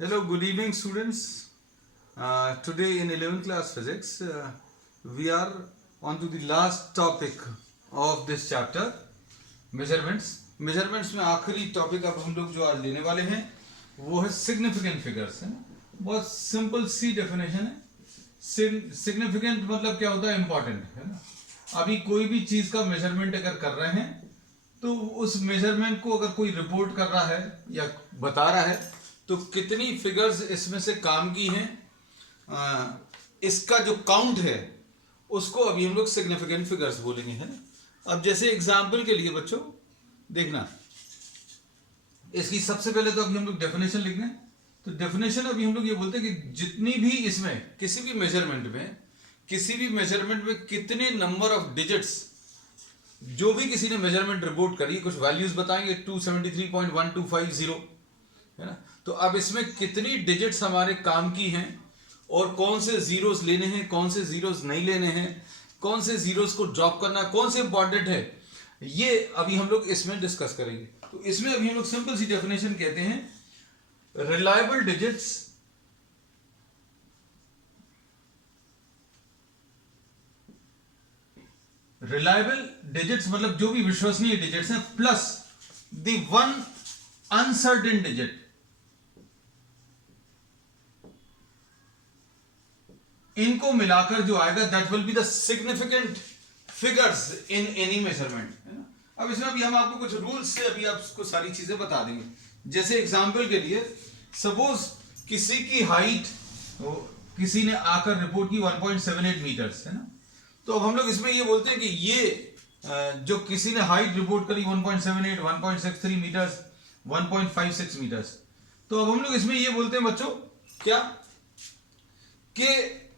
Hello, good evening, students. Today in 11th class physics, we are on to the last topic of this chapter, measurements. Measurements में आखिरी topic अब हम लोग जो आज लेने वाले हैं वो है सिग्निफिकेंट फिगर्स, है ना। बहुत सिंपल सी डेफिनेशन है। सिग्निफिकेंट मतलब क्या होता है? इंपॉर्टेंट, है ना। अभी कोई भी चीज का मेजरमेंट अगर कर रहे हैं तो उस मेजरमेंट को अगर कोई रिपोर्ट कर रहा है या बता रहा है तो कितनी फिगर्स इसमें से काम की हैं, इसका जो काउंट है उसको अभी हम लोग सिग्निफिकेंट फिगर्स बोलेंगे, है ना। अब जैसे एग्जांपल के लिए बच्चों देखना, इसकी सबसे पहले तो अभी हम लोग डेफिनेशन लिख लें। तो डेफिनेशन अभी हम लोग ये बोलते हैं कि जितनी भी इसमें किसी भी मेजरमेंट में कितने नंबर ऑफ डिजिट्स जो भी किसी ने मेजरमेंट रिपोर्ट करी, कुछ वैल्यूज बताएंगे 273.1250, है ना। तो अब इसमें कितनी डिजिट्स हमारे काम की हैं और कौन से जीरोस लेने हैं, कौन से जीरोस नहीं लेने हैं, कौन से जीरोस को ड्रॉप करना, कौन से इंपॉर्टेंट है, ये अभी हम लोग इसमें डिस्कस करेंगे। तो इसमें अभी हम लोग सिंपल सी डेफिनेशन कहते हैं, रिलायबल डिजिट्स मतलब जो भी विश्वसनीय डिजिट्स हैं plus the one uncertain digit, इनको मिलाकर जो आएगा that will be the significant figures in any measurement, है ना। अब इसमें अभी हम आपको कुछ रूल्स से अभी आपको सारी चीजें बता देंगे। जैसे एग्जांपल के लिए सपोज किसी की हाइट किसी ने आकर रिपोर्ट की 1.78 मीटर्स, है ना। तो अब हम लोग इसमें ये बोलते हैं कि ये जो किसी ने हाइट रिपोर्ट करी 1.78, 1.63 मीटर्स, 1.56 मीटर्स, तो अब हम लोग इसमें ये बोलते हैं बच्चों क्या कि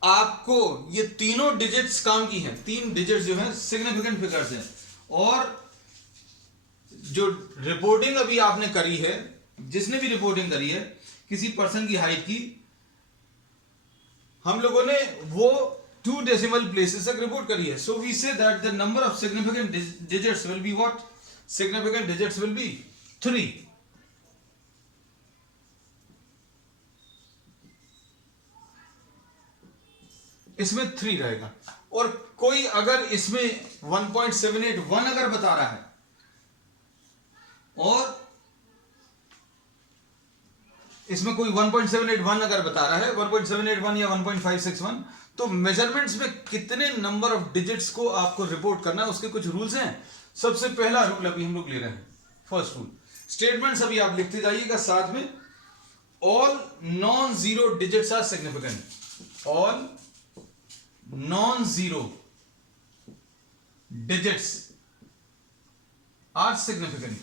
आपको ये तीनों डिजिट्स काम की हैं, तीन डिजिट्स जो हैं सिग्निफिकेंट फिगर्स हैं, और जो रिपोर्टिंग अभी आपने करी है, जिसने भी रिपोर्टिंग करी है किसी पर्सन की हाइट की, हम लोगों ने वो 2 डेसिमल प्लेसेस तक रिपोर्ट करी है। So we say that the number of significant digits will be what? Significant digits will be 3। इसमें 3 रहेगा। और कोई अगर इसमें 1.781 अगर बता रहा है और इसमें कोई 1.781 अगर बता रहा है, 1.781 या 1.561, तो मेजरमेंट्स में कितने नंबर ऑफ डिजिट्स को आपको रिपोर्ट करना है उसके कुछ रूल्स हैं। सबसे पहला रूल अभी हम लोग ले रहे हैं, फर्स्ट रूल। स्टेटमेंट्स अभी आप लिखते जाइएगा साथ में। All non zero digits are significant. All non zero digits are significant.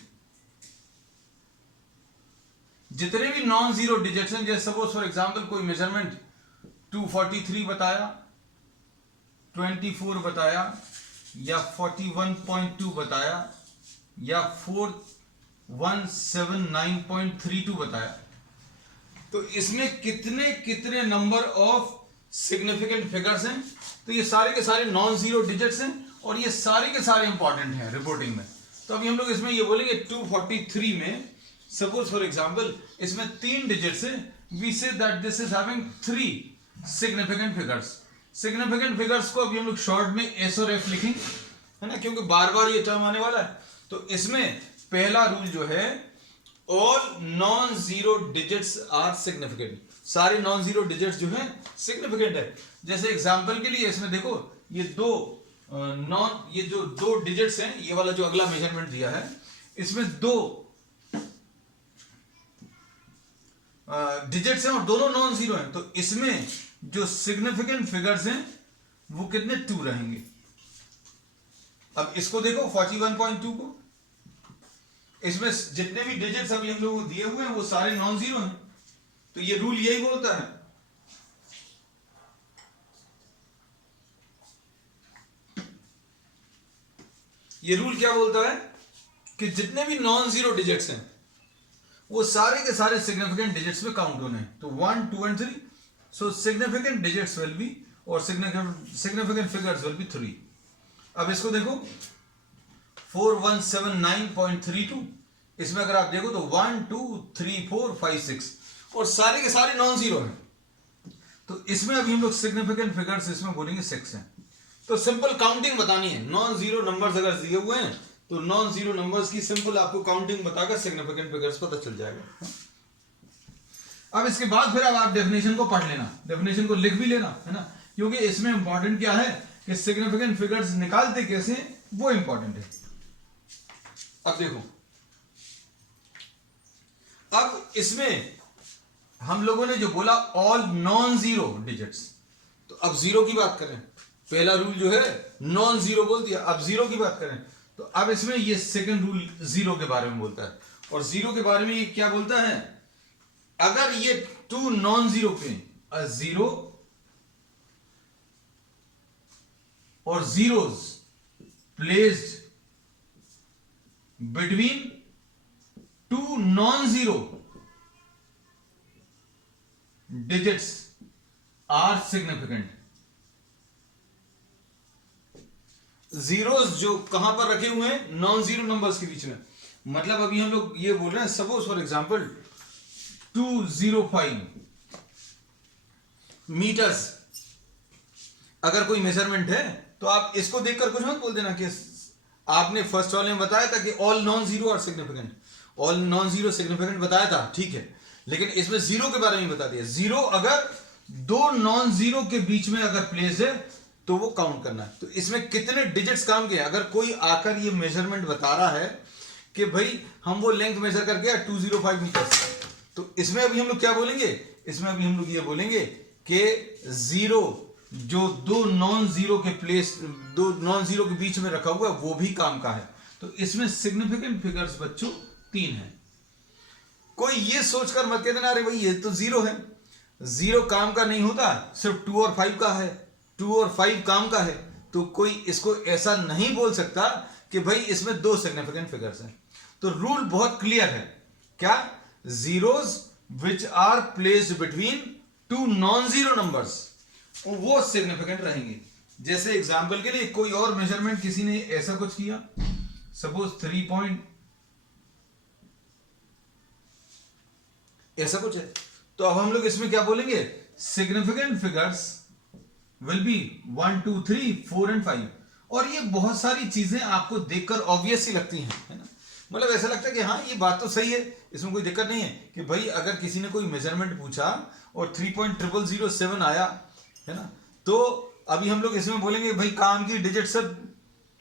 जितने भी नॉन जीरो डिजिट्स हैं, जैसे सपोज फॉर एग्जांपल कोई मेजरमेंट 243 बताया, 24 बताया, या 41.2 बताया, या 4179.32 बताया, तो इसमें कितने कितने नंबर ऑफ सिग्निफिकेंट फिगर्स हैं? तो ये सारे के सारे नॉन जीरो डिजिट्स हैं और ये सारे के सारे इंपॉर्टेंट हैं रिपोर्टिंग में। तो अभी हम लोग इसमें ये बोलेंगे 243 में सपोज फॉर एग्जांपल इसमें 3 डिजिट्स हैं, we say that this is having 3 significant figures. Significant figures को अभी हम लोग शॉर्ट में एस और एफ लिखेंगे, है ना, क्योंकि बार बार ये टर्म आने वाला है। तो इसमें पहला रूल जो है, all non zero digits are significant. सारे नॉन जीरो डिजिट्स जो हैं सिग्निफिकेंट है। जैसे एग्जांपल के लिए इसमें देखो ये जो दो डिजिट्स हैं, ये वाला जो अगला मेजरमेंट दिया है इसमें 2 डिजिट्स हैं और दोनों नॉन जीरो हैं, तो इसमें जो सिग्निफिकेंट फिगर्स हैं वो कितने? 2 रहेंगे। अब इसको देखो 41.2 को, इसमें जितने भी डिजिट्स अभी हम लोग दिए हुए हैं वो सारे नॉन जीरो हैं। तो ये रूल यही बोलता है, ये रूल क्या बोलता है कि जितने भी नॉन जीरो डिजिट्स हैं वो सारे के सारे सिग्निफिकेंट डिजिट्स में काउंट होने हैं। तो 1, 2 and 3, so significant digits will B और सिग्निफिकेंट फिगर्स विल बी 3। अब इसको देखो 4179.32, इसमें अगर आप देखो तो 1, 2, 3, 4, 5, 6, और सारे के सारे नॉन जीरो हैं, तो इसमें अभी हम लोग सिग्निफिकेंट फिगर्स इसमें बोलेंगे 6 हैं। तो सिंपल काउंटिंग बतानी है, नॉन जीरो नंबर्स अगर दिए हुए हैं तो नॉन जीरो नंबर्स की सिंपल आपको काउंटिंग बताकर सिग्निफिकेंट फिगर्स पता चल जाएगा। अब इसके बाद फिर अब आप डेफिनेशन को पढ़ लेना, डेफिनेशन को लिख भी लेना, है ना, क्योंकि इसमें इंपॉर्टेंट क्या है कि सिग्निफिकेंट फिगर्स निकालते कैसे वो इंपॉर्टेंट है। अब देखो, अब इसमें हम लोगों ने जो बोला ऑल नॉन जीरो डिजिट्स, तो अब जीरो की बात करें, पहला रूल जो है नॉन जीरो बोल दिया, अब जीरो की बात करें तो अब इसमें ये सेकंड रूल जीरो के बारे में बोलता है। और जीरो के बारे में ये क्या बोलता है, अगर ये टू नॉन जीरो पे जीरो और zeros placed between two non zero digits are significant. Zeros जो कहां पर रखे हुए हैं, नॉन जीरो नंबर्स के बीच में, मतलब अभी हम लोग ये बोल रहे हैं सपोज फॉर एग्जांपल 205 मीटर्स अगर कोई मेजरमेंट है तो आप इसको देखकर कुछ मत बोल देना कि आपने फर्स्ट वाले में बताया था कि all non zero are significant, all non zero significant बताया था, ठीक है, लेकिन इसमें जीरो के बारे में बता दिया। जीरो अगर दो नॉन जीरो के बीच में अगर प्लेस है तो वो काउंट करना है। तो इसमें कितने डिजिट्स काम के, अगर कोई आकर ये मेजरमेंट बता रहा है कि भाई हम वो लेंथ मेजर कर गया 205 मीटर्स, तो इसमें अभी हम लोग क्या बोलेंगे, इसमें अभी हम लोग ये बोलेंगे कि जीरो जो दो नॉन जीरो के प्लेस, दो नॉन जीरो के बीच में रखा हुआ है वो भी काम का है। तो इसमें सिग्निफिकेंट फिगर्स बच्चों 3 है। कोई ये सोचकर मत कहना अरे भाई ये तो जीरो है, जीरो काम का नहीं होता, सिर्फ 2 और 5 का है, 2 और 5 काम का है। तो कोई इसको ऐसा नहीं बोल सकता कि भाई इसमें 2 सिग्निफिकेंट फिगर्स हैं। तो रूल बहुत क्लियर है, क्या, zeros which are placed between 2 non zero numbers वो सिग्निफिकेंट रहेंगे। जैसे एग्जांपल के लिए कोई और मेजरमेंट किसी ने ऐसा कुछ किया, सपोज 3 पॉइंट ऐसा कुछ है, तो अब हम लोग इसमें क्या बोलेंगे, significant figures will be 1 2 3 4 and 5। और ये बहुत सारी चीजें आपको देखकर ऑब्वियस सी लगती हैं, है ना, मतलब ऐसा लगता है कि हाँ ये बात तो सही है, इसमें कोई दिक्कत नहीं है कि भाई अगर किसी ने कोई मेजरमेंट पूछा और 3.0007 आया, है ना, तो अभी हम लोग इसमें बोलेंगे भाई काम की डिजिट सब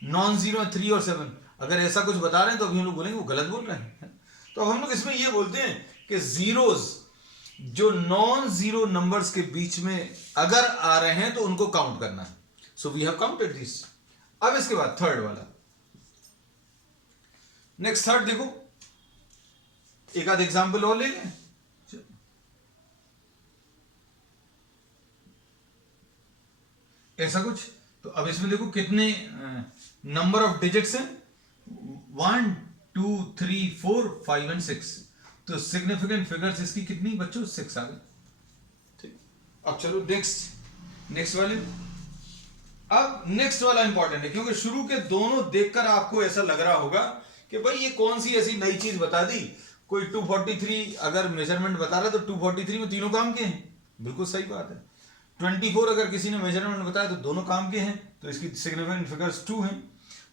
नॉन जीरो 3 और 7, अगर ऐसा कुछ बता रहे हैं तो अभी हम लोग बोलेंगे वो गलत बोल रहे हैं। तो अब हम लोग इसमें ये बोलते हैं कि जीरोस जो नॉन जीरो नंबर्स के बीच में अगर आ रहे हैं तो उनको काउंट करना है। So we have counted this. अब इसके बाद थर्ड वाला, नेक्स्ट थर्ड देखो, एक आध एग्जांपल और ले लें। ऐसा कुछ, तो अब इसमें देखो कितने नंबर ऑफ डिजिट्स हैं, 1 2 3 4 5 एंड 6। तो सिग्निफिकेंट फिगर्स इसकी कितनी बच्चों, 6 आ गए। ठीक, अब चलो नेक्स्ट वाले। अब नेक्स्ट वाला इंपॉर्टेंट है क्योंकि शुरू के दोनों देखकर आपको ऐसा लग रहा होगा कि भाई ये कौन सी ऐसी नई चीज बता दी, कोई 243 अगर मेजरमेंट बता रहा है तो 243 में तीनों काम के हैं, बिल्कुल सही बात है। 24 अगर किसी ने मेजरमेंट बताया तो दोनों काम के हैं, तो इसकी सिग्निफिकेंट फिगर्स 2 हैं।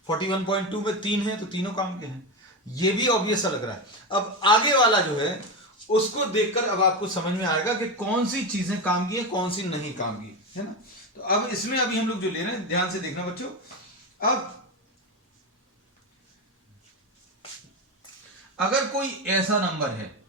41.2 में 3 है तो तीनों काम के हैं, ये भी ऑब्वियस सा लग रहा है। अब आगे वाला जो है उसको देखकर अब आपको समझ में आएगा कि कौन सी चीजें काम की है, कौन सी नहीं काम की, है ना। तो अब इसमें अभी हम लोग जो ले रहे हैं, ध्यान से देखना बच्चों। अब अगर कोई ऐसा नंबर है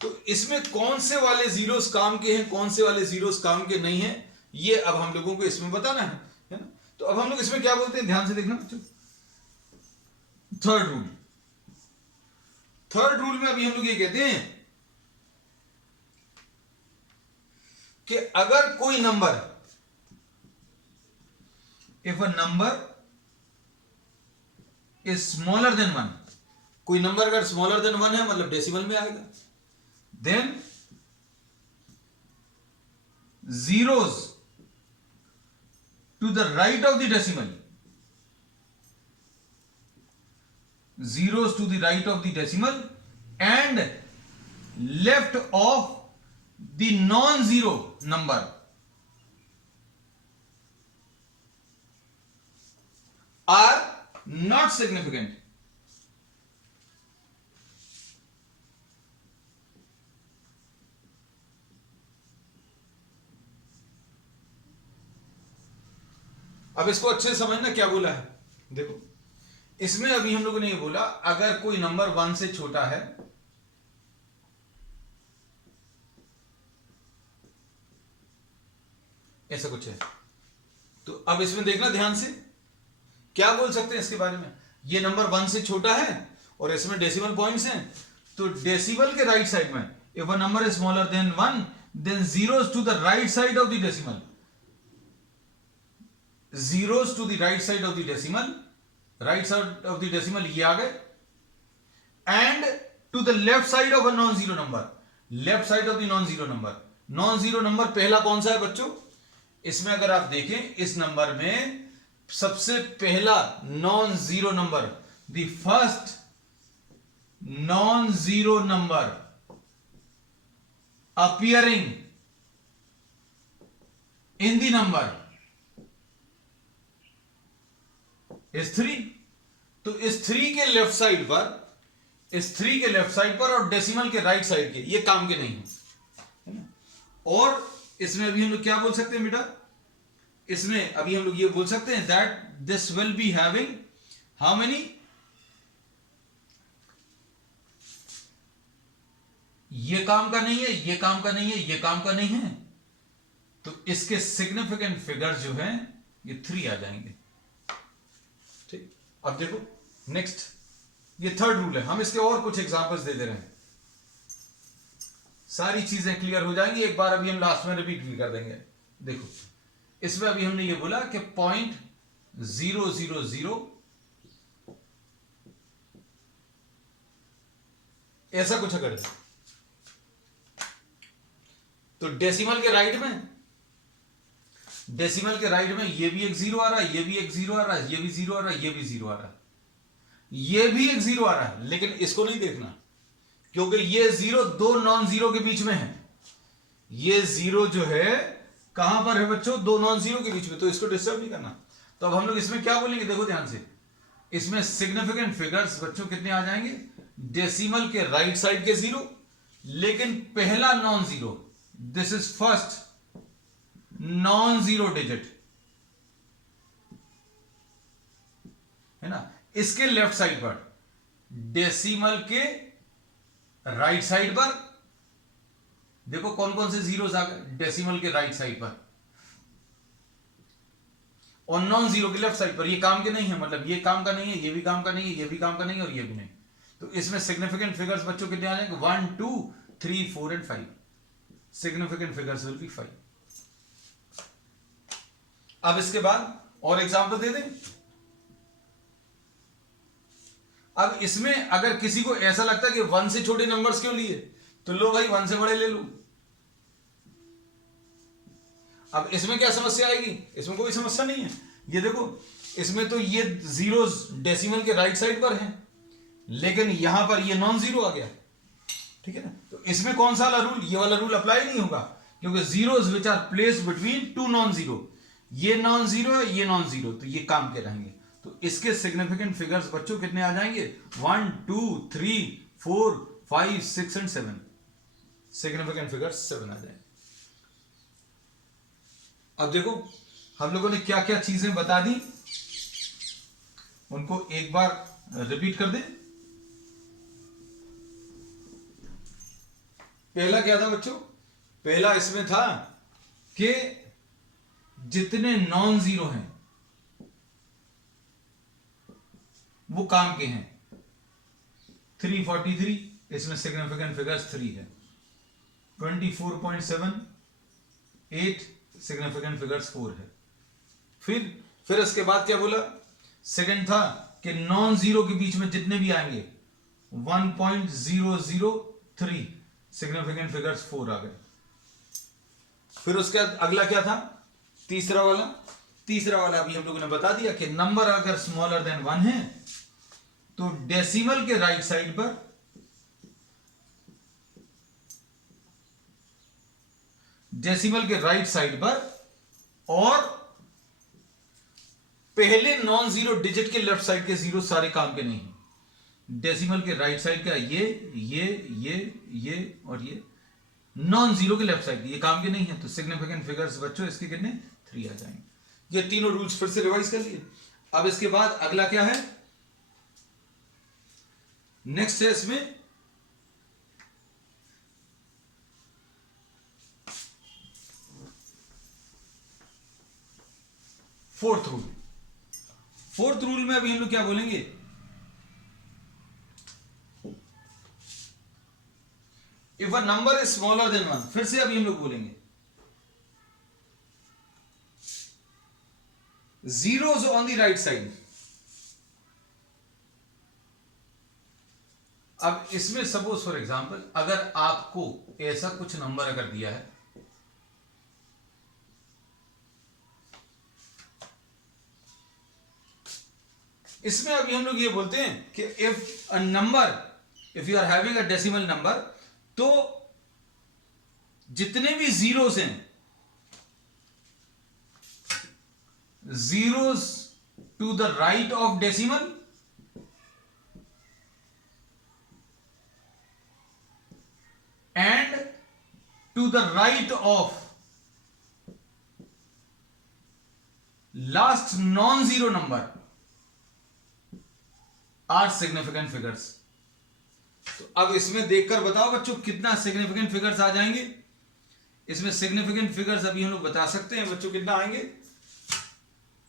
तो इसमें कौन से वाले जीरोस काम के हैं, कौन से वाले जीरोस काम के नहीं हैं, ये अब हम लोगों को इसमें बताना है ना। तो अब हम लोग इसमें क्या बोलते हैं, ध्यान से देखना बच्चों। थर्ड रूल में अभी हम लोग ये कहते हैं कि अगर कोई number, if a number is smaller than 1, कोई नंबर अगर स्मॉलर देन 1 है मतलब डेसिमल में आएगा, then zeros to the right of the decimal zeros to the right of the decimal and left of the non-zero number are not significant. अब इसको अच्छे से समझना क्या बोला है। देखो इसमें अभी हम लोगों ने ये बोला अगर कोई नंबर 1 से छोटा है, ऐसा कुछ है, तो अब इसमें देखना ध्यान से क्या बोल सकते हैं इसके बारे में। ये नंबर 1 से छोटा है और इसमें डेसिमल पॉइंट्स हैं, तो डेसिमल के राइट साइड में if a number is smaller than 1 then zeros to the right side of the decimal, zeros to the right side of the decimal, right side of the decimal ये आ गए, and to the left side of a non-zero number, left side of the non-zero number, non-zero number पहला कौन सा है बच्चों, इसमें अगर आप देखें इस नंबर में सबसे पहला non-zero number, the first non-zero number appearing in the number इस 3, तो इस 3 के लेफ्ट साइड पर, इस 3 के लेफ्ट साइड पर और डेसिमल के राइट साइड के ये काम के नहीं है ना। और इसमें अभी हम लोग क्या बोल सकते हैं बेटा, इसमें अभी हम लोग ये बोल सकते हैं that this will be having how many, ये काम का नहीं है, ये काम का नहीं है, ये काम का नहीं है, तो इसके सिग्निफिकेंट फिगर जो हैं ये 3 आ जाएंगे। ठीक, अब देखो नेक्स्ट, ये थर्ड रूल है, हम इसके और कुछ एग्जांपल्स दे रहे हैं, सारी चीजें क्लियर हो जाएंगी। एक बार अभी हम लास्ट में रिपीट भी कर देंगे। देखो इसमें अभी हमने ये बोला कि 0.000 ऐसा कुछ अगर है तो डेसिमल के राइट में, डेसिमल के राइट में ये भी एक 0 आ रहा है, ये भी एक 0 आ रहा है, ये भी 0 आ रहा है, ये भी 0 आ रहा है, ये भी एक 0 आ रहा है, लेकिन इसको नहीं देखना क्योंकि ये 0 दो नॉन जीरो के बीच में है। ये 0 जो है कहां पर है बच्चों, दो नॉन जीरो के बीच में, तो इसको डिस्टर्ब नहीं करना। तो अब हम लोग इसमें क्या बोलेंगे, देखो ध्यान से, इसमें सिग्निफिकेंट फिगर्स बच्चों कितने आ जाएंगे, डेसिमल के राइट साइड के 0, लेकिन पहला non zero, this is first non zero digit है ना, इसके लेफ्ट साइड पर, डेसिमल के राइट साइड पर देखो कौन कौन से जीरोस आ गए, डेसिमल के राइट साइड पर और नॉन जीरो के लेफ्ट साइड पर। ये काम के नहीं है, मतलब ये काम का नहीं है, ये भी काम का नहीं है, ये भी काम का नहीं है और ये भी नहीं। तो इसमें सिग्निफिकेंट फिगर्स बच्चों कितने आ जाएंगे, 1 2 3 4 and 5। Significant figures will be 5। अब इसके बाद और एग्जांपल दे दें। अब इसमें अगर किसी को ऐसा लगता है कि 1 से छोटे नंबर्स क्यों लिए, तो लो भाई 1 से बड़े ले लो। अब इसमें क्या समस्या आएगी, इसमें कोई समस्या नहीं है। ये देखो इसमें तो ये जीरोस डेसिमल के राइट साइड पर हैं, लेकिन यहां पर ये नॉन जीरो आ गया, ठीक है ना। तो इसमें कौन सा वाला रूल, ये वाला रूल अप्लाई नहीं होगा, क्योंकि zeros which are placed between two non zero, ये नॉन जीरो है, ये नॉन जीरो, तो ये काम के रहेंगे। तो इसके सिग्निफिकेंट फिगर्स बच्चों कितने आ जाएंगे, 1 2 3 4 5 6 एंड 7। सिग्निफिकेंट फिगर्स 7 आ जाएंगे। अब देखो हम लोगों ने क्या क्या चीजें बता दी, उनको एक बार रिपीट कर दें। पहला क्या था बच्चों, पहला इसमें था कि जितने नॉन जीरो हैं वो काम के हैं। 343 इसमें सिग्निफिकेंट फिगर्स 3 है। 24.78 सिग्निफिकेंट फिगर्स 4 है। फिर इसके बाद क्या बोला, सेकंड था कि नॉन जीरो के बीच में जितने भी आएंगे 1.003 सिग्निफिकेंट फिगर्स 4 आ गए। फिर उसके बाद अगला क्या था, तीसरा वाला अभी हम लोगों ने बता दिया कि नंबर अगर स्मॉलर देन 1 है तो डेसिमल के राइट साइड पर और पहले नॉन जीरो डिजिट के लेफ्ट साइड के जीरो सारे काम के नहीं। डेसिमल के राइट साइड का ये और ये नॉन जीरो के लेफ्ट साइड ये काम के नहीं है, तो सिग्निफिकेंट फिगर्स बच्चों इसके कितने 3 आ जाएंगे। ये तीनों रूल्स फिर से रिवाइज कर लिए। अब इसके बाद अगला क्या है, नेक्स्ट है इसमें फोर्थ रूल में अभी हम लोग क्या बोलेंगे, if a number is smaller than 1, फिर से अभी हम लोग बोलेंगे zeros on the right side। अब इसमें सपोज फॉर एग्जांपल अगर आपको ऐसा कुछ नंबर अगर दिया है, इसमें अभी हम लोग ये बोलते हैं कि if you are having a decimal number, तो जितने भी जीरोस हैं, zeros to the right of decimal and to the right of last non-zero number are significant figures। तो अब इसमें देखकर बताओ बच्चों कितना सिग्निफिकेंट फिगर्स आ जाएंगे। इसमें सिग्निफिकेंट फिगर्स अभी हम लोग बता सकते हैं बच्चों कितना आएंगे,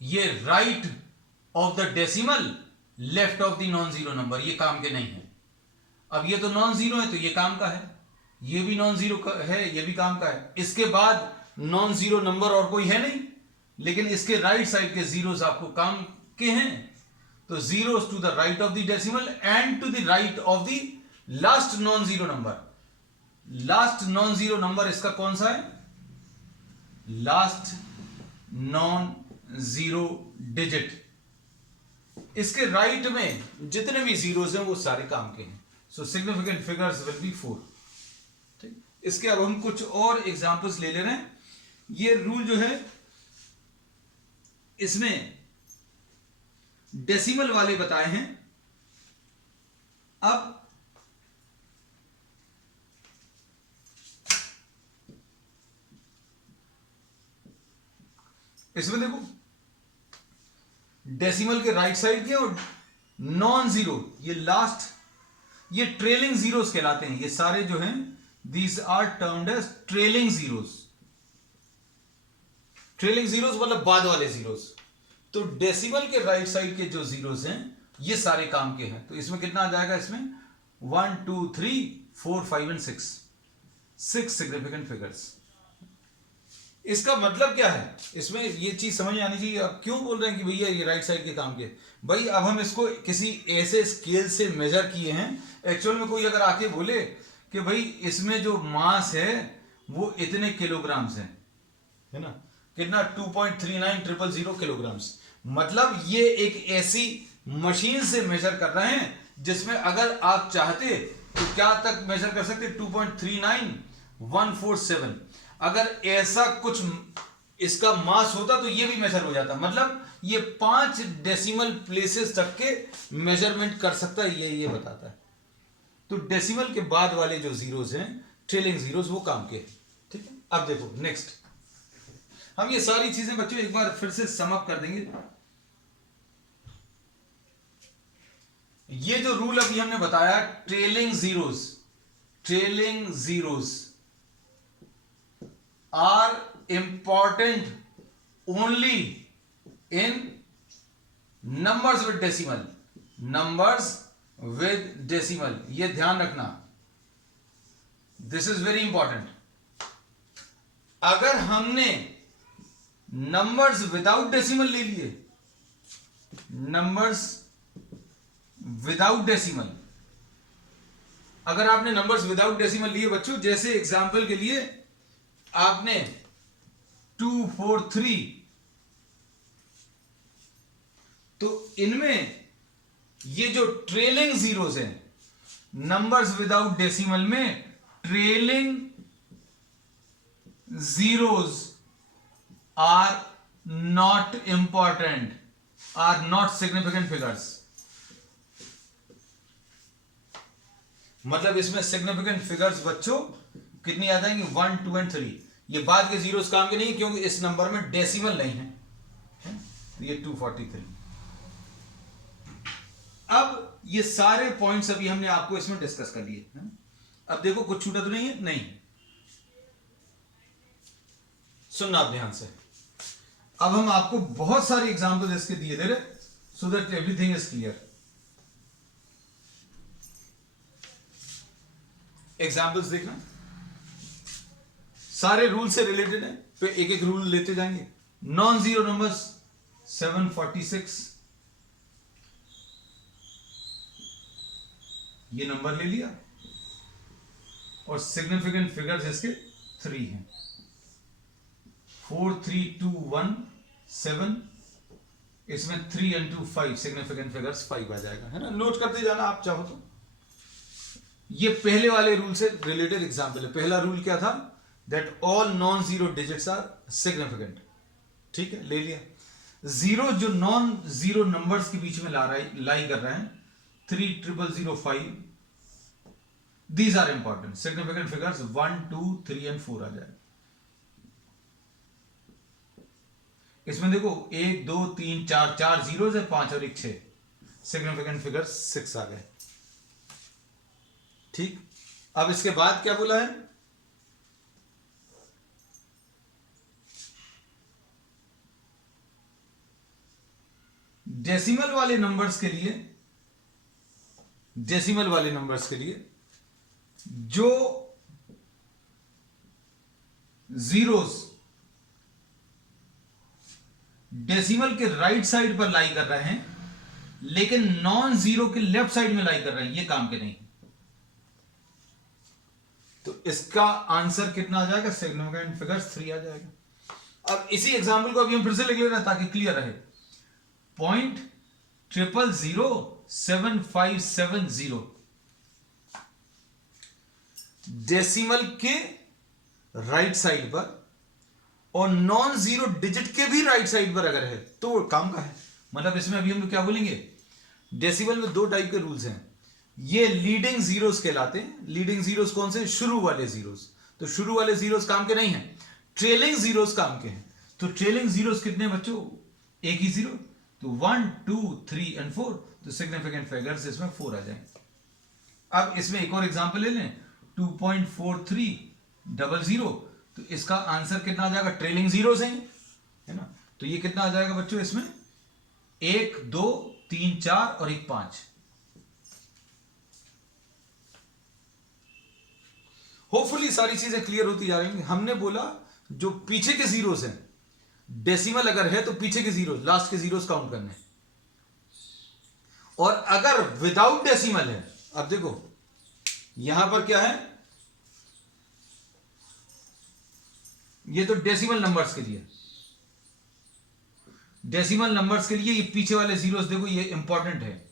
ये right of the decimal left of the non zero number, ये काम के नहीं है। अब ये तो नॉन जीरो है तो ये काम का है, ये भी नॉन जीरो है ये भी काम का है। इसके बाद नॉन जीरो नंबर और कोई है नहीं, लेकिन इसके राइट साइड के जीरोस आपको काम के हैं, तो zeros to the right of the decimal and to the right of the last non zero number. Last non zero number इसका कौन सा है, लास्ट नॉन जीरो डिजिट, इसके राइट में जितने भी जीरोस हैं वो सारे काम के हैं। सो सिग्निफिकेंट फिगर्स विल बी 4। ठीक, इसके अब हम कुछ और एग्जांपल्स ले ले रहे हैं। ये रूल जो है इसमें डेसिमल वाले बताए हैं। अब इसमें देखो डेसिमल के राइट साइड के और नॉन जीरो, ये लास्ट, ये ट्रेलिंग जीरोस कहलाते हैं। ये सारे जो हैं these are termed as trailing zeros. Trailing zeros मतलब बाद वाले जीरोस। तो डेसिमल के राइट साइड के जो जीरोस हैं ये सारे काम के हैं। तो इसमें कितना आ जाएगा, इसमें 1 2 3 4 5 एंड 6 सिग्निफिकेंट फिगर्स। इसका मतलब क्या है, इसमें ये चीज समझ आनी चाहिए। अब क्यों बोल रहे हैं कि भैया ये राइट साइड के काम के, भाई अब हम इसको किसी ऐसे स्केल से मेजर किए हैं। एक्चुअल में कोई अगर आके बोले कि भाई इसमें जो मास है वो इतने किलोग्राम्स है ना, कितना 2.3900 किलोग्राम्स, मतलब ये एक ऐसी मशीन से मेजर कर रहे हैं जिसमें अगर आप चाहते तो क्या तक मेजर कर सकते, 2.39147। अगर ऐसा कुछ इसका मास होता तो ये भी मेजर हो जाता, मतलब ये 5 डेसिमल प्लेसेस तक के मेजरमेंट कर सकता है, ये बताता है। तो डेसिमल के बाद वाले जो जीरोस हैं ट्रेलिंग जीरोस वो काम के। ठीक है, अब देखो नेक्स्ट हम ये सारी चीजें बच्चों एक बार फिर से सम अप कर देंगे। ये जो रूल अभी हमने बताया, trailing zeros are important only in numbers with decimal। ये ध्यान रखना, this is very important। अगर हमने नंबर्स विदाउट डेसिमल ले लिए, नंबर्स विदाउट डेसिमल, अगर आपने नंबर्स विदाउट डेसिमल लिए बच्चों, जैसे एग्जांपल के लिए आपने 243, तो इनमें ये जो ट्रेलिंग जीरोस हैं, नंबर्स विदाउट डेसिमल में trailing zeros are not important, are not significant figures. मतलब इसमें सिग्निफिकेंट फिगर्स बच्चों कितनी आ जाएंगी, 1, 2 एंड 3। ये बाद के जीरोस काम के नहीं, क्योंकि इस नंबर में डेसिमल नहीं है। तो ये 243। अब ये सारे पॉइंट्स अभी हमने आपको इसमें डिस्कस कर लिए है। अब देखो कुछ छूटा तो नहीं है, नहीं। सुनना आप ध्यान से। अब हम आपको बहुत सारे एग्जांपल्स इसके दिए दे रहे, so that everything is clear. Examples देखना, सारे रूल से रिलेटेड है, तो एक एक रूल लेते जाएंगे। नॉन जीरो नंबर्स 746, ये नंबर ले लिया, और सिग्निफिकेंट फिगर्स इसके 3 हैं। 4, 3, 2, 1, 7, इसमें 3 and 2 5, सिग्निफिकेंट फिगर्स 5 आ जाएगा, है ना। नोट करते जाना आप चाहो तो। ये पहले वाले रूल से रिलेटेड एग्जांपल है। पहला रूल क्या था, that all non zero digits are significant. ठीक है, ले लिया। जीरो जो नॉन जीरो नंबर्स के बीच में लाई कर रहे हैं, 3, 0, 0, 5, these are important. Significant figures 1, 2, 3 and 4 आ जाए। इसमें देखो 1, 2, 3, 4, 4 जीरोस है, 5 और 1 6, सिग्निफिकेंट फिगर्स 6 आ गए। ठीक, अब इसके बाद क्या बोला है, डेसिमल वाले नंबर्स के लिए, डेसिमल वाले नंबर्स के लिए जो जीरोस डेसिमल के राइट साइड पर लाई कर रहे हैं, लेकिन नॉन जीरो के लेफ्ट साइड में लाई कर रहे हैं, ये काम के नहीं। तो इसका आंसर कितना आ जाएगा, सिग्निफिकेंट फिगर्स 3 आ जाएगा। अब इसी एग्जांपल को अभी हम फिर से लिख ले रहे हैं ताकि क्लियर रहे। 0.00750 डेसिमल के राइट साइड पर और नॉन जीरो डिजिट के भी राइट साइड पर अगर है तो काम का है। मतलब इसमें अभी हम क्या बोलेंगे, डेसिमल में 2 टाइप के रूल्स हैं। ये लीडिंग जीरोस कहलाते हैं। लीडिंग जीरोस कौन से, शुरू वाले जीरोस। तो शुरू वाले जीरोस काम के नहीं हैं, ट्रेलिंग जीरोस काम के हैं। तो ट्रेलिंग जीरोस कितने बच्चों, एक ही जीरो। तो 1, 2, 3 एंड 4, तो सिग्निफिकेंट फिगर्स इसमें 4 आ जाएंगे। अब इसमें एक और एग्जांपल ले लें, 2.4300, तो इसका आंसर कितना आ जाएगा, ट्रेलिंग जीरोस हैं, है ना। तो ये कितना आ जाएगा बच्चों, इसमें 1, 2, 3, 4 और 1, 5। होपफुली सारी चीजें क्लियर होती जा रही हैं। हमने बोला जो पीछे के जीरोस हैं, डेसिमल अगर है तो पीछे के जीरोस, लास्ट के जीरोस काउंट करने, और अगर विदाउट डेसिमल है, अब देखो यहां पर क्या है, ये तो डेसिमल नंबर्स के लिए, डेसिमल नंबर्स के लिए ये पीछे वाले जीरोस देखो, ये इंपॉर्टेंट है।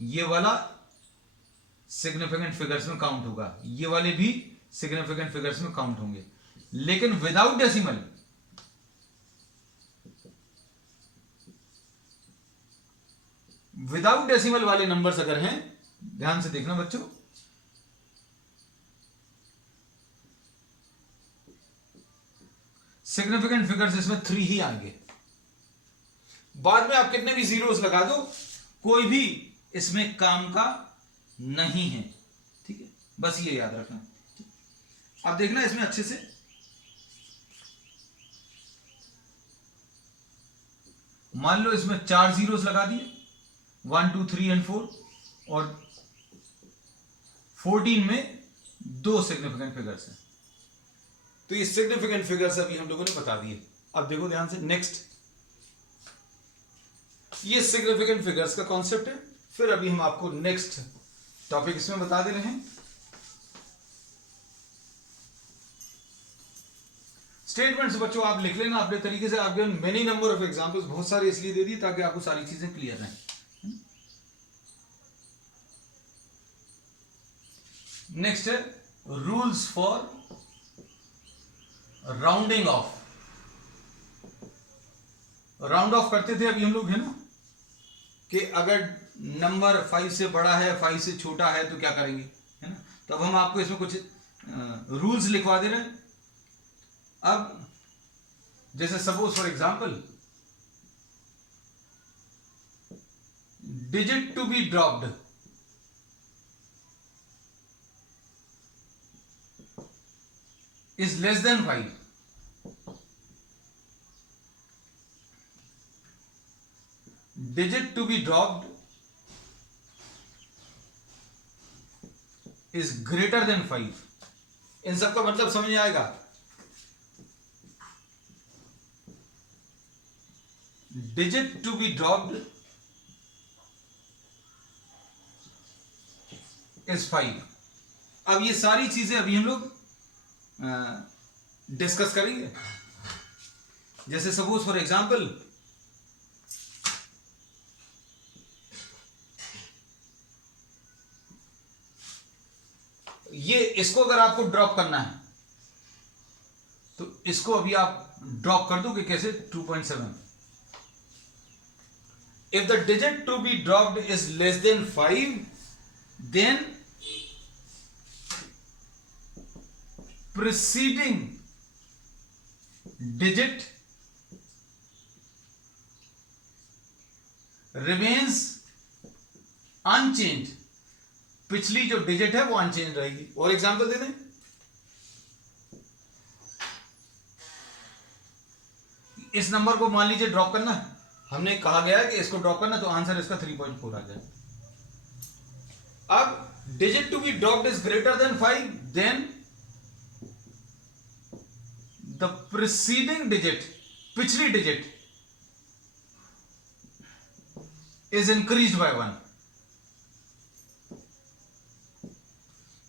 ये वाला सिग्निफिकेंट फिगर्स में काउंट होगा, ये वाले भी सिग्निफिकेंट फिगर्स में काउंट होंगे। लेकिन विदाउट डेसिमल, विदाउट डेसिमल वाले नंबर्स अगर हैं, ध्यान से देखना बच्चों, सिग्निफिकेंट फिगर्स इसमें 3 ही आएंगे। बाद में आप कितने भी जीरोस लगा दो, कोई भी इसमें काम का नहीं है। ठीक है, बस ये याद रखना। अब देखना इसमें अच्छे से, मान लो इसमें 4 जीरोस लगा दिए, 1, 2, 3 एंड 4, और 14 में 2 सिग्निफिकेंट फिगर्स हैं। तो ये सिग्निफिकेंट फिगर्स अभी हम लोगों ने बता दिए। अब देखो ध्यान से, नेक्स्ट, ये सिग्निफिकेंट फिगर्स का कॉन्सेप्ट है। फिर अभी हम आपको नेक्स्ट टॉपिक इसमें बता दे रहे हैं। स्टेटमेंट्स बच्चों आप लिख लेना अपने तरीके से। आपके मेनी नंबर ऑफ एग्जांपल्स, बहुत सारे इसलिए दे दिए ताकि आपको सारी चीजें क्लियर रहें। नेक्स्ट है rules for rounding off. Round of करते थे अभी हम लोग, है ना, कि अगर नंबर 5 से बड़ा है 5 से छोटा है तो क्या करेंगे, है ना। तो अब हम आपको इसमें कुछ रूल्स लिखवा दे रहे हैं। अब जैसे suppose for example, digit to be dropped is less than 5, digit to be dropped is greater than 5। इन सब का मतलब समझ में आएगा। digit to be dropped is 5। अब ये सारी चीजें अभी हम लोग डिस्कस करेंगे। जैसे सपोज फॉर एग्जांपल, ये इसको अगर आपको ड्रॉप करना है तो इसको अभी आप ड्रॉप कर दोगे कैसे, 2.7। If the digit to be dropped is less than 5, then preceding digit remains unchange. पिछली जो डिजिट है वो अनचेंज रहेगी। और एग्जांपल दे दें, इस नंबर को मान लीजिए ड्रॉप करना है, हमने कहा गया है कि इसको ड्रॉप करना, तो आंसर इसका 3.4 आ जाए। अब digit to be dropped is greater than 5, then the preceding digit, पिछली digit, is increased by 1।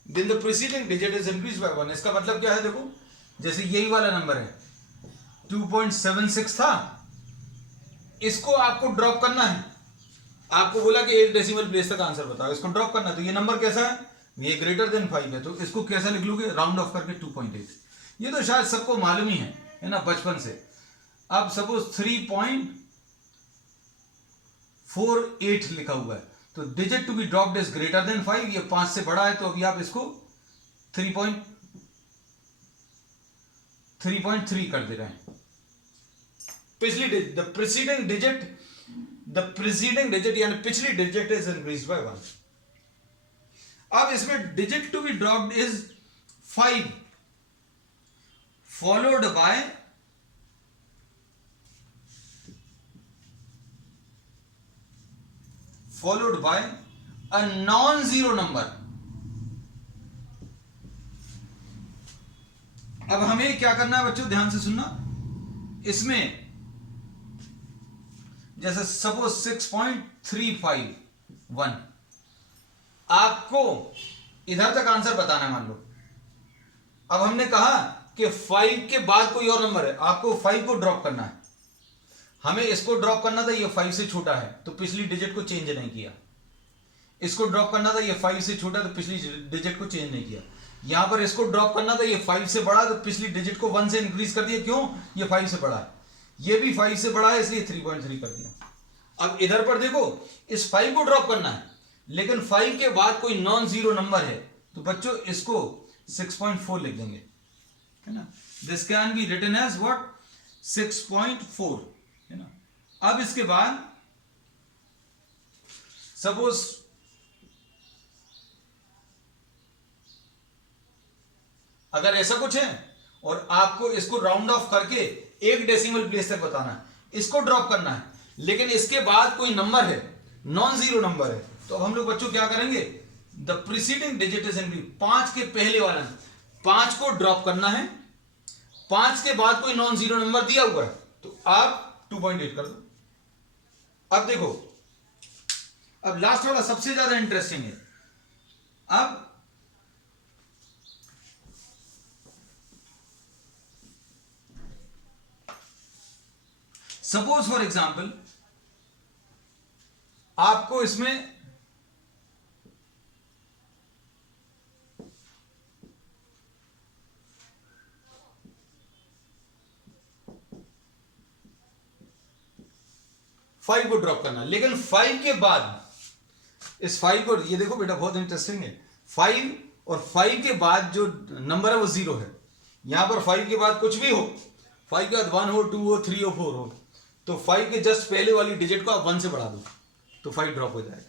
Then the preceding digit is increased by 1। इसका मतलब क्या है, देखो जैसे यही वाला नंबर है 2.76 था, इसको आपको ड्रॉप करना है। आपको बोला कि एक डेसिमल प्लेस तक आंसर बताओ, इसको ड्रॉप करना है। तो ये नंबर कैसा है, ये ग्रेटर देन 5 है, तो इसको कैसा लिख लोगे, राउंड ऑफ करके 2.8। ये तो शायद सबको मालूम ही है ना, बचपन से। अब सपोज 3.48 लिखा हुआ है, तो digit to be dropped is greater than 5, ये 5 से बड़ा है, तो अभी आप इसको 3.3 कर दे रहे हैं। पिछली द प्रीसीडिंग डिजिट यानी पिछली डिजिट इज इंक्रीज्ड बाय 1। अब इसमें digit to be dropped is 5 followed by a non zero number. अब हमें क्या करना है बच्चों, ध्यान से सुनना। इसमें जैसे सपोज 6.351, आपको इधर तक आंसर बताना है, मान लो। अब हमने कहा कि 5 के बाद कोई और नंबर है, आपको 5 को ड्रॉप करना है। हमें इसको ड्रॉप करना था, ये 5 से छोटा है, तो पिछली डिजिट को चेंज नहीं किया। इसको ड्रॉप करना था, ये 5 से छोटा, तो पिछली डिजिट को चेंज नहीं किया। यहां पर इसको ड्रॉप करना था, ये 5 से बड़ा, तो पिछली डिजिट को 1 से इंक्रीज कर दिया। क्यों, ये 5 से बड़ा है, ये भी 5 से बड़ा है, इसलिए 3.3 कर दिया। अब इधर पर देखो, इस 5 को ड्रॉप करना है, लेकिन 5 के बाद कोई नॉन जीरो नंबर है, तो बच्चों इसको 6.4 लिख देंगे, है ना। This can be written as what, 6.4, है ना। अब इसके बाद सपोज अगर ऐसा कुछ है और आपको इसको राउंड ऑफ करके एक डेसिमल प्लेस तक बताना है, इसको ड्रॉप करना है, लेकिन इसके बाद कोई नंबर है, नॉन जीरो नंबर है, तो अब हम लोग बच्चों क्या करेंगे, the preceding digit is in 5 के पहले वाला 5 को ड्रॉप करना है। 5 के बाद कोई नॉन जीरो नंबर दिया हुआ है, तो आप 2.8 कर दो। अब देखो, अब लास्ट वाला सबसे ज्यादा इंटरेस्टिंग है। अब सपोज फॉर एग्जाम्पल आपको इसमें 5 को ड्रॉप करना है, लेकिन 5 के बाद इस 5 को, ये देखो बेटा बहुत इंटरेस्टिंग है, 5 और 5 के बाद जो नंबर है वो 0 है। यहां पर 5 के बाद कुछ भी हो, 5 के बाद 1 हो, 2 हो, 3 हो, 4 हो, तो 5 के जस्ट पहले वाली डिजिट को आप 1 से बढ़ा दो तो 5 ड्रॉप हो जाएगा।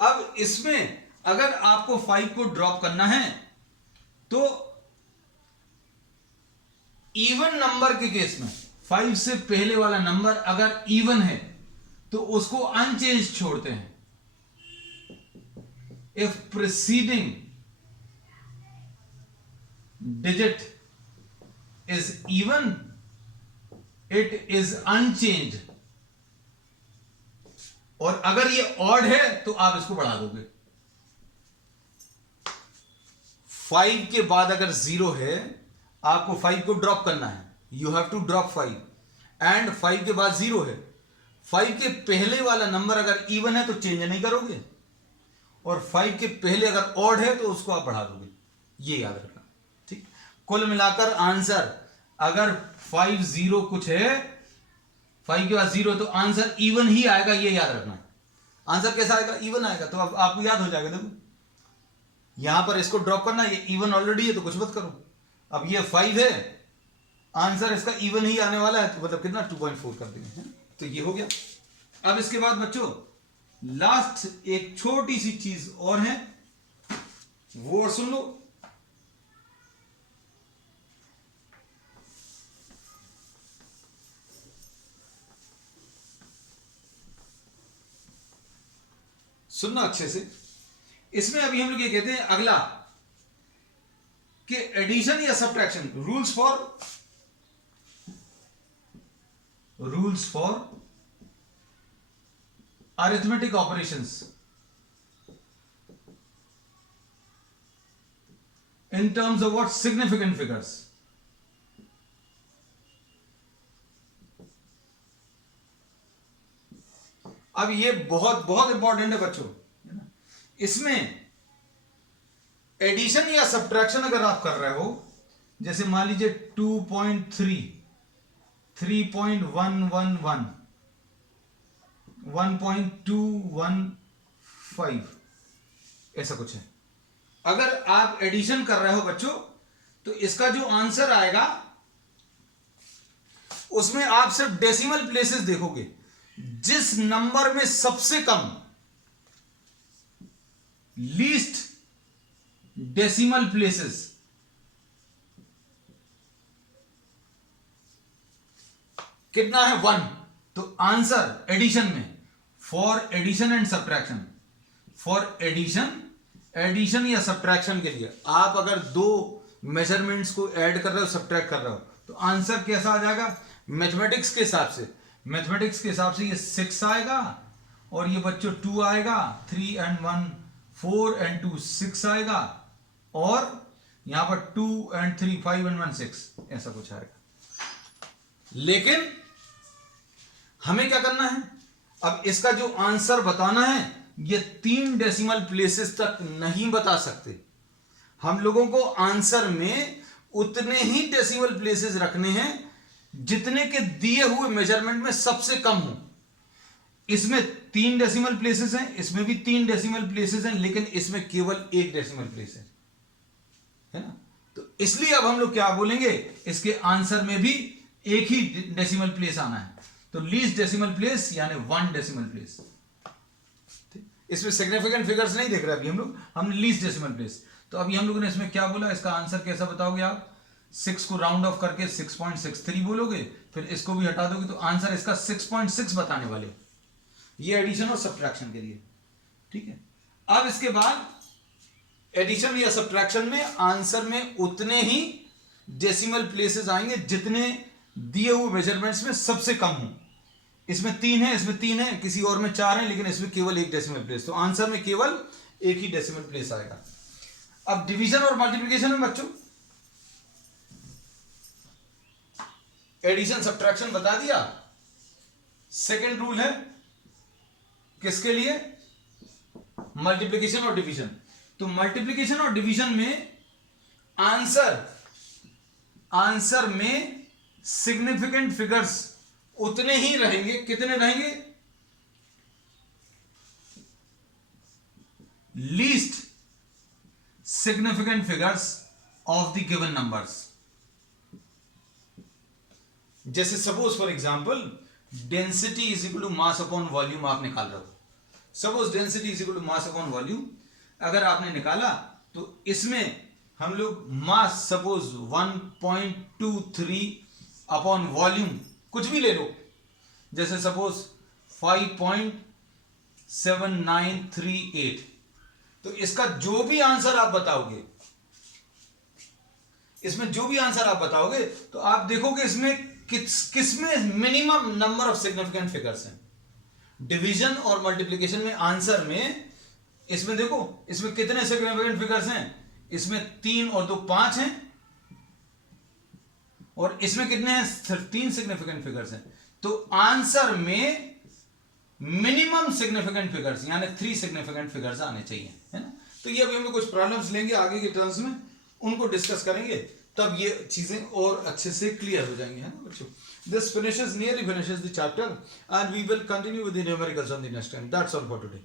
अब इसमें अगर आपको 5 को ड्रॉप करना है तो इवन नंबर के केस में 5 से पहले वाला नंबर अगर इवन है तो उसको अनचेंज छोड़ते हैं। If preceding digit is even, it is unchanged, और अगर ये ऑड है तो आप इसको बढ़ा दोगे। 5 के बाद अगर 0 है, आपको 5 को ड्रॉप करना है, you have to drop 5, and 5 के बाद 0 है, 5 के पहले वाला नंबर अगर इवन है तो चेंज नहीं करोगे, और 5 के पहले अगर ऑड है तो उसको आप बढ़ा दोगे, ये याद रखना। ठीक, कुल मिलाकर आंसर अगर 5 0 कुछ है, 5 के बाद 0 तो आंसर इवन ही आएगा, ये याद रखना। आंसर कैसा आएगा? इवन आएगा। तो अब आपको याद हो जाएगा, देखो यहां पर इसको ड्रॉप करना, ये इवन ऑलरेडी है तो कुछ मत करो। अब ये 5 है, आंसर इसका इवन ही आने वाला है, तो मतलब कितना 2.4 कर देंगे, तो ये हो गया। अब इसके बाद बच्चों लास्ट एक छोटी सी चीज और है, वो और सुन लो। सुनना अच्छे से। इसमें अभी हम लोग ये कहते हैं अगला कि एडिशन या subtraction, rules for arithmetic operations in terms of what? Significant figures. अब ये बहुत बहुत इंपॉर्टेंट है बच्चों। इसमें एडिशन या सब्ट्रैक्शन अगर आप कर रहे हो, जैसे मान लीजिए 2.3, 3.111, 1.215, ऐसा कुछ है। अगर आप एडिशन कर रहे हो बच्चों, तो इसका जो आंसर आएगा उसमें आप सिर्फ डेसिमल प्लेसेस देखोगे। जिस नंबर में सबसे कम, लीस्ट डेसिमल प्लेसेस, कितना है? 1, तो आंसर एडिशन में, for addition and subtraction, for addition या सब्ट्रैक्शन के लिए आप अगर दो मेजरमेंट्स को ऐड कर रहे हो, सब्ट्रैक्ट कर रहे हो, तो आंसर कैसा आ जाएगा? मैथमेटिक्स के हिसाब से ये 6 आएगा, और ये बच्चों 2 आएगा, 3 and 1 4 and 2 6 आएगा, और यहां पर 2 and 3 5 and 1 6, ऐसा कुछ आएगा। लेकिन हमें क्या करना है? अब इसका जो आंसर बताना है, ये 3 डेसिमल प्लेसेस तक नहीं बता सकते। हम लोगों को आंसर में उतने ही डेसिमल प्लेसेस रखने हैं जितने के दिए हुए मेजरमेंट में सबसे कम हो। इसमें 3 डेसिमल प्लेसेस हैं, इसमें भी 3 डेसिमल प्लेसेस हैं, लेकिन इसमें केवल 1 डेसिमल प्लेस है ना। तो इसलिए अब हम लोग क्या बोलेंगे, इसके आंसर में भी एक ही डेसिमल प्लेस आना है। तो लीस्ट डेसिमल प्लेस यानी 1 डेसिमल प्लेस। इसमें सिग्निफिकेंट फिगर्स नहीं देख रहे अभी हम लोग, हमने लीस्ट डेसिमल प्लेस। तो अभी हम लोगों ने इसमें क्या बोला, इसका आंसर कैसा बताओगे आप? 6 को राउंड ऑफ करके 6.63 बोलोगे, फिर इसको भी हटा दोगे तो आंसर इसका 6.6 बताने वाले। ये एडिशन और सब्ट्रैक्शन के लिए, ठीक है। अब इसके बाद एडिशन या सब्ट्रैक्शन में आंसर में उतने ही डेसिमल प्लेसेस आएंगे जितने दिए हुए मेजरमेंट्स में सबसे कम हो। इसमें 3 है, इसमें 3 है, किसी और में 4 है, लेकिन इसमें केवल 1 डेसिमल प्लेस। तो आंसर में केवल एक ही डेसिमल प्लेस आएगा। अब डिवीजन और मल्टीप्लिकेशन में बच्चों एडिशन सब्ट्रैक्शन बता दिया। सेकंड रूल है किसके लिए? मल्टीप्लिकेशन और डिवीजन। तो मल्टीप्लिकेशन और डिवीजन में आंसर में सिग्निफिकेंट फिगर्स उतने ही रहेंगे, कितने रहेंगे? Least significant figures of the given numbers. जैसे suppose for example density is equal to mass upon volume आप निकाल रहे हो। Suppose density is equal to mass upon volume अगर आपने निकाला तो इसमें हम लोग मास सपोज 1.23 अपॉन वॉल्यूम कुछ भी ले लो, जैसे सपोज 5.7938, तो इसका जो भी आंसर आप बताओगे, इसमें जो भी आंसर आप बताओगे तो आप देखोगे इसमें किसमें minimum number of significant figures हैं। डिवीजन और मल्टीप्लिकेशन में आंसर में इसमें देखो इसमें कितने सिग्निफिकेंट फिगर्स हैं, इसमें 3 और 2 5 हैं, और इसमें कितने हैं, सिर्फ 3 सिग्निफिकेंट फिगर्स हैं। तो आंसर में मिनिमम सिग्निफिकेंट फिगर्स यानी 3 सिग्निफिकेंट फिगर्स आने चाहिए, है ना। तो ये अभी हम कुछ प्रॉब्लम्स लेंगे आगे के टर्म्स में, उनको डिस्कस करेंगे, तब ये चीजें और अच्छे से क्लियर हो जाएंगी, है ना बच्चों। This nearly finishes the chapter, and we will continue with the numericals on the next time. That's all for today.